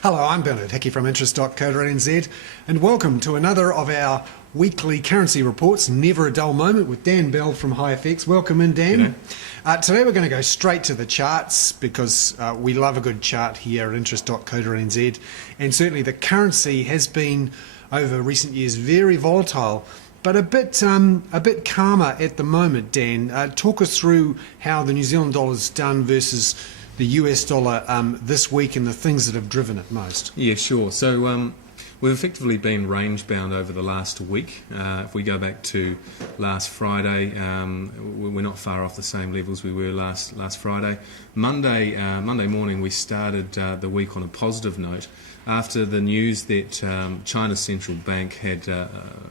Hello, I'm Bernard Hickey from Interest.co.nz, and welcome to another of our weekly currency reports, Never a Dull Moment, with Dan Bell from HiFX. Welcome in, Dan. Today we're going to go straight to the charts because we love a good chart here at Interest.co.nz, and certainly the currency has been, over recent years, very volatile, but a bit calmer at the moment, Dan. Talk us through how the New Zealand dollar's done versus the US dollar this week and the things that have driven it most. Yeah, sure. So we've effectively been range bound over the last week. If we go back to last Friday, we're not far off the same levels we were last Friday. Monday morning we started the week on a positive note after the news that China's central bank had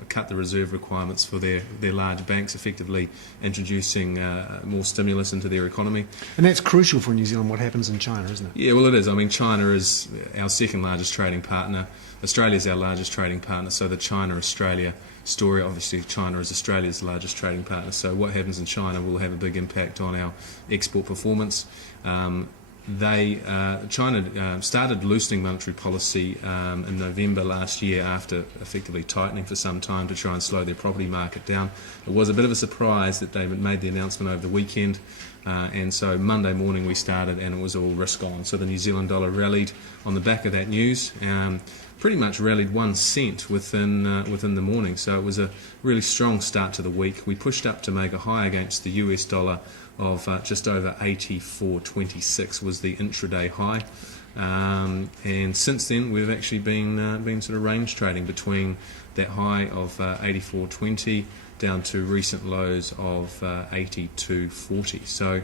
cut the reserve requirements for their large banks, effectively introducing more stimulus into their economy. And that's crucial for New Zealand, what happens in China, isn't it? Yeah, well, it is. I mean, China is our second largest trading partner. Australia is our largest trading partner, so the China-Australia story, obviously China is Australia's largest trading partner, so what happens in China will have a big impact on our export performance. China started loosening monetary policy in November last year after effectively tightening for some time to try and slow their property market down. It was a bit of a surprise that they made the announcement over the weekend, and so Monday morning we started and it was all risk on. So the New Zealand dollar rallied on the back of that news. Pretty much rallied 1 cent within the morning, so it was a really strong start to the week. We pushed up to make a high against the US dollar of just over 84.26 was the intraday high, and since then we've actually been sort of range trading between that high of 84.20 down to recent lows of 82.40. So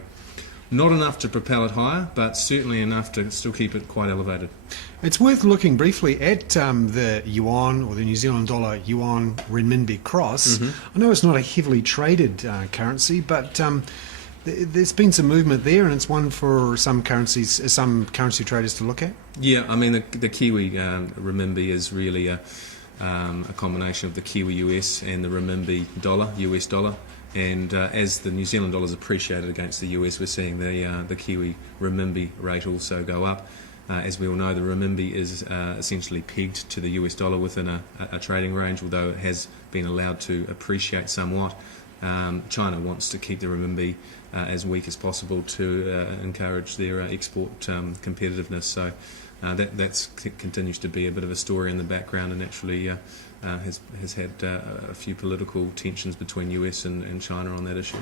not enough to propel it higher, but certainly enough to still keep it quite elevated. It's worth looking briefly at the yuan, or the New Zealand dollar yuan Renminbi cross. I know it's not a heavily traded currency, but there's been some movement there, and it's one for some currency traders to look at. Yeah, I mean the Kiwi Renminbi is really a combination of the Kiwi US and the Renminbi dollar, US dollar. And as the New Zealand dollar is appreciated against the US, we're seeing the Kiwi Renminbi rate also go up. As we all know, the Renminbi is essentially pegged to the US dollar within a trading range, although it has been allowed to appreciate somewhat. China wants to keep the Renminbi as weak as possible to encourage their export competitiveness. So that continues to be a bit of a story in the background, and actually has had a few political tensions between US and China on that issue.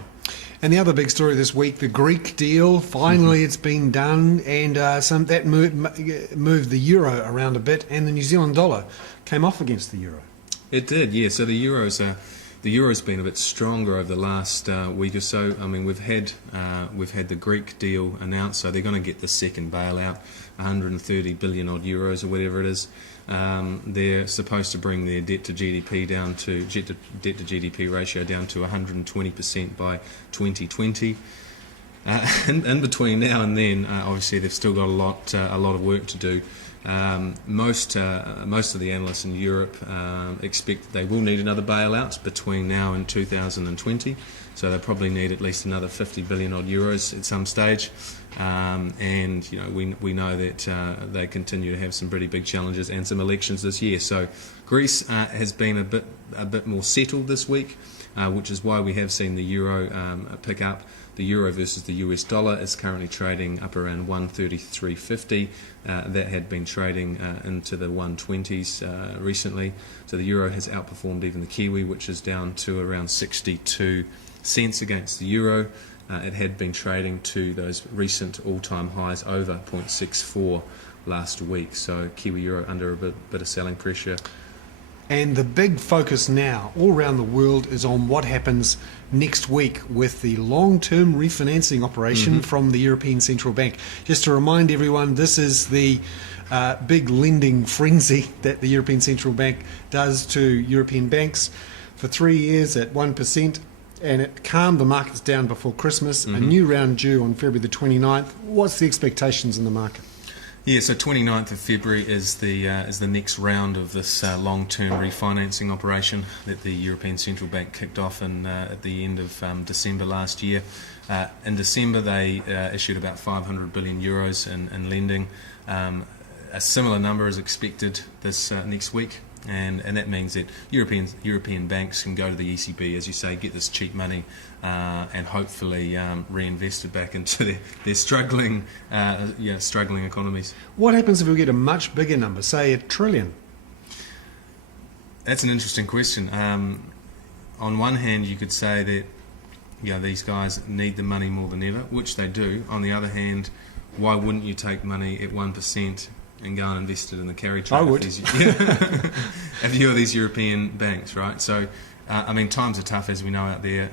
And the other big story this week, the Greek deal, finally it's been done, and that moved the euro around a bit, and the New Zealand dollar came off against the euro. It did, yeah. So the euro's been a bit stronger over the last week or so. I mean, we've had the Greek deal announced, so they're going to get the second bailout, 130 billion odd euros or whatever it is. They're supposed to bring their debt to GDP ratio down to 120% by 2020. In between now and then, obviously they've still got a lot of work to do. Most of the analysts in Europe expect they will need another bailout between now and 2020, so they'll probably need at least another 50 billion odd euros at some stage. And we know that they continue to have some pretty big challenges and some elections this year. So Greece has been a bit more settled this week, which is why we have seen the euro pick up. The euro versus the US dollar is currently trading up around 133.50. That had been trading into the 120s recently. So the euro has outperformed even the Kiwi, which is down to around 62 cents against the euro. It had been trading to those recent all-time highs over 0.64 last week. So Kiwi euro under a bit of selling pressure. And the big focus now all around the world is on what happens next week with the Long Term Refinancing Operation from the European Central Bank. Just to remind everyone, this is the big lending frenzy that the European Central Bank does to European banks for 3 years at 1%, and it calmed the markets down before Christmas. A new round due on February the 29th. What's the expectations in the market? Yeah, so 29th of February is the next round of this long-term refinancing operation that the European Central Bank kicked off at the end of December last year. In December, they issued about 500 billion euros in lending. a similar number is expected this next week. And that means that European banks can go to the ECB, as you say, get this cheap money and hopefully reinvest it back into their struggling economies. What happens if we get a much bigger number, say $1 trillion? That's an interesting question. On one hand, you could say that these guys need the money more than ever, which they do. On the other hand, why wouldn't you take money at 1% and go and invest it in the carry trade? I would. A few of these European banks, right? So, times are tough, as we know out there.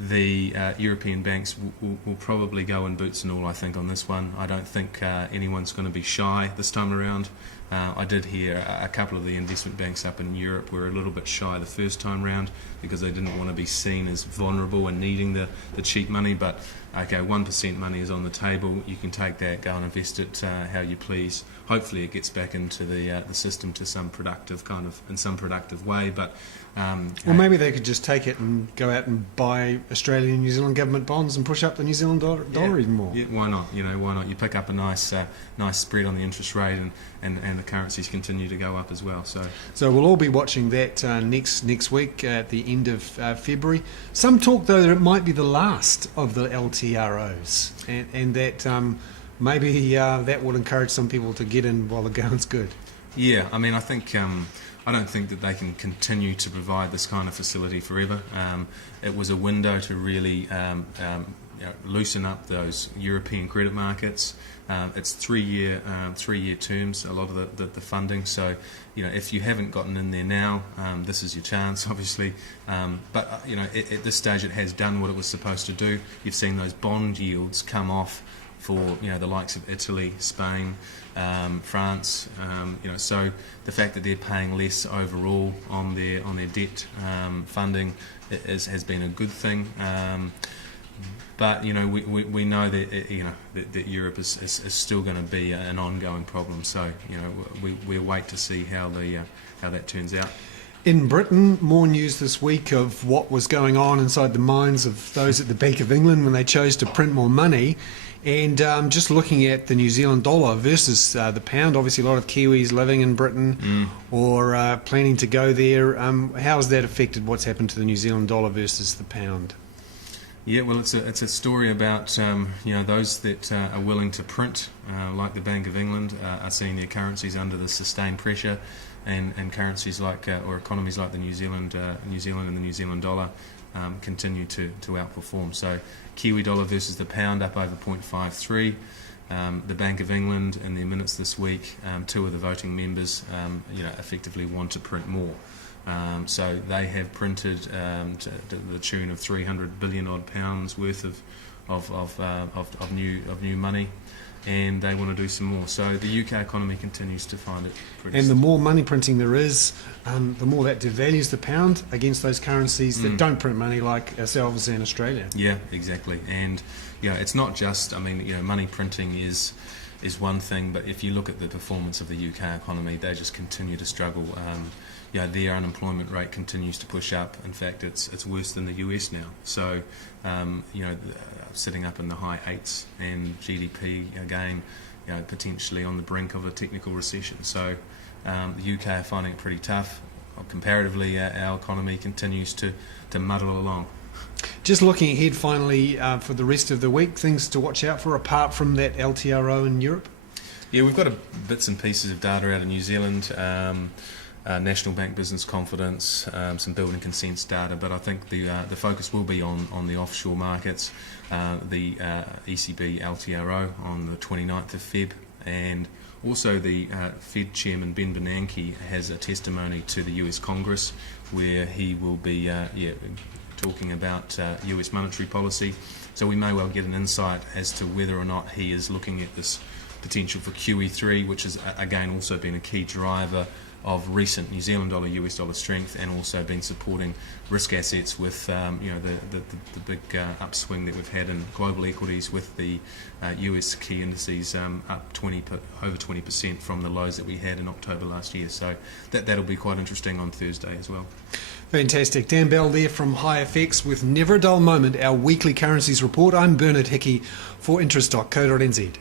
The European banks will probably go in boots and all, I think, on this one. I don't think anyone's going to be shy this time around. I did hear a couple of the investment banks up in Europe were a little bit shy the first time round because they didn't want to be seen as vulnerable and needing the cheap money. But okay, 1% money is on the table. You can take that, go and invest it how you please. Hopefully, it gets back into the system to some productive way. But well, maybe they could just take it and go out and buy Australian and New Zealand government bonds and push up the New Zealand dollar even more. Yeah, why not? Why not? You pick up a nice spread on the interest rate, and the currencies continue to go up as well. So we'll all be watching that next week at the end of February. Some talk, though, that it might be the last of the LTROs, and that maybe that will encourage some people to get in while the going's good. Yeah, I think I don't think that they can continue to provide this kind of facility forever. It was a window to really loosen up those European credit markets. It's 3-year terms, a lot of the funding. So, if you haven't gotten in there now, this is your chance, obviously. But at this stage, it has done what it was supposed to do. You've seen those bond yields come off for the likes of Italy, Spain, France. So the fact that they're paying less overall on their debt funding has been a good thing. But we know that Europe is still going to be an ongoing problem. So we'll wait to see how that turns out. In Britain, more news this week of what was going on inside the minds of those at the Bank of England when they chose to print more money. And just looking at the New Zealand dollar versus the pound, obviously a lot of Kiwis living in Britain or planning to go there. How has that affected what's happened to the New Zealand dollar versus the pound? Yeah, well, it's a story about those that are willing to print, like the Bank of England, are seeing their currencies under the sustained pressure, and currencies like or economies like the New Zealand and the New Zealand dollar continue to outperform. So Kiwi dollar versus the pound up over 0.53. The Bank of England in their minutes this week, 2 of the voting members, effectively want to print more. So they have printed to the tune of 300 billion odd pounds worth of new money, and they want to do some more. So the UK economy continues to find it pretty. And the more money printing there is, the more that devalues the pound against those currencies that don't print money, like ourselves in Australia. Yeah, exactly. And it's not just. Money printing is one thing, but if you look at the performance of the UK economy, they just continue to struggle. Their unemployment rate continues to push up. In fact, it's worse than the US now. So, sitting up in the high 8s, and GDP again, potentially on the brink of a technical recession. So, the UK are finding it pretty tough. Comparatively, our economy continues to muddle along. Just looking ahead, finally, for the rest of the week, things to watch out for apart from that LTRO in Europe. Yeah, we've got bits and pieces of data out of New Zealand. National Bank business confidence, some building consents data, but I think the focus will be on the offshore markets, the ECB LTRO on the 29th of Feb, and also the Fed Chairman Ben Bernanke has a testimony to the US Congress where he will be talking about US monetary policy. So we may well get an insight as to whether or not he is looking at this potential for QE3, which has again also been a key driver of recent New Zealand dollar, US dollar strength, and also been supporting risk assets with the big upswing that we've had in global equities with the US key indices up over 20% from the lows that we had in October last year. So that'll be quite interesting on Thursday as well. Fantastic. Dan Bell there from HiFX with Never a Dull Moment, our weekly currencies report. I'm Bernard Hickey for interest.co.nz.